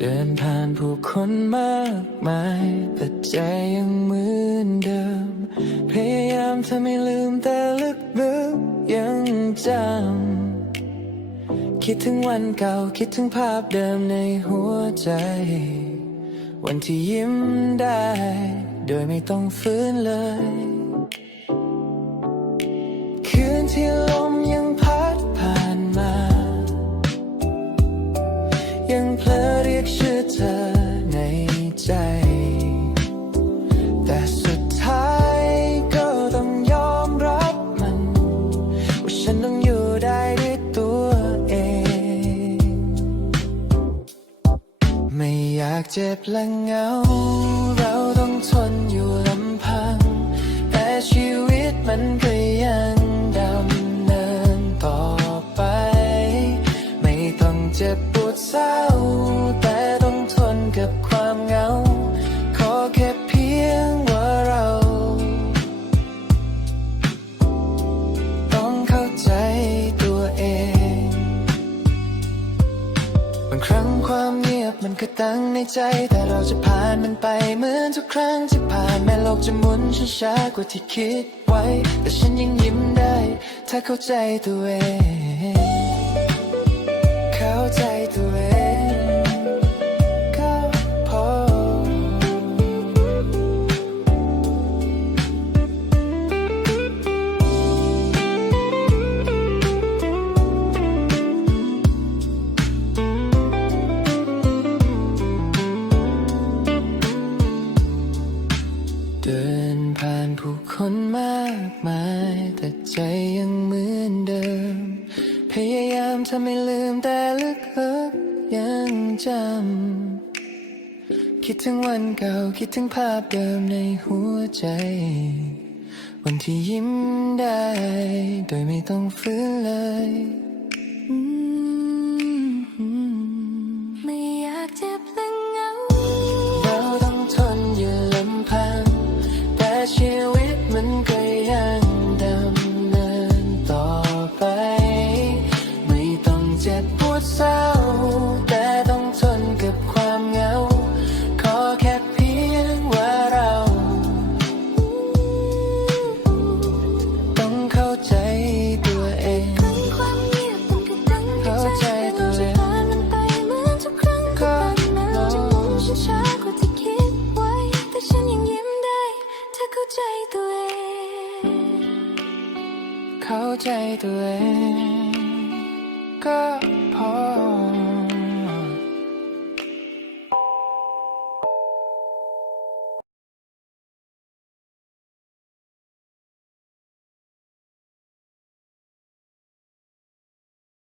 เดินผ่านผู้คนมากมาย แต่ใจยังเหมือนเดิม พยายามทำให้ลืมแต่ลึกๆยังจำ คิดถึงวันเก่าคิดถึงภาพเดิมในหัวใจ วันที่ยิ้มได้ โดยไม่ต้องฟื้นเลย คืนที่ ยังเพลอเรียกชื่อเธอในใจ แต่สุดท้ายก็ต้องยอมรับมัน ว่าฉันต้องอยู่ได้ด้วยตัวเอง ไม่อยากเจ็บและเหงา ครั้งความเงียบมันก็ตั้งในใจ แต่เราจะผ่านมันไปเหมือนทุกครั้งที่ผ่านแม้โลกจะหมุนช้ากว่าที่คิดไว้ แต่ฉันยังยิ้มได้ ถ้าเข้าใจตัวเอง คนมากมาย แต่ใจยังเหมือนเดิม พยายามทำให้ลืมแต่ลึกๆยังจำ คิดถึงวันเก่าคิดถึงภาพเดิมในหัวใจ วันที่ยิ้มได้ โดยไม่ต้องฟื้นเลย จ็บปวดเศร้า แต่ต้องทนกับความเหงา ขอแค่เพียงว่าเรา ต้องเข้าใจตัวเอง เข้าใจตัวเอจะงผ่านมันไปเหมือนทุกครั้งที่ผ่านมาจะหมุนช้ากว่าที่คิดไว้ แต่ฉันยังยิ้มได้ ถ้าเข้าใจตัวเอง เข้าใจตัวเอง Apart.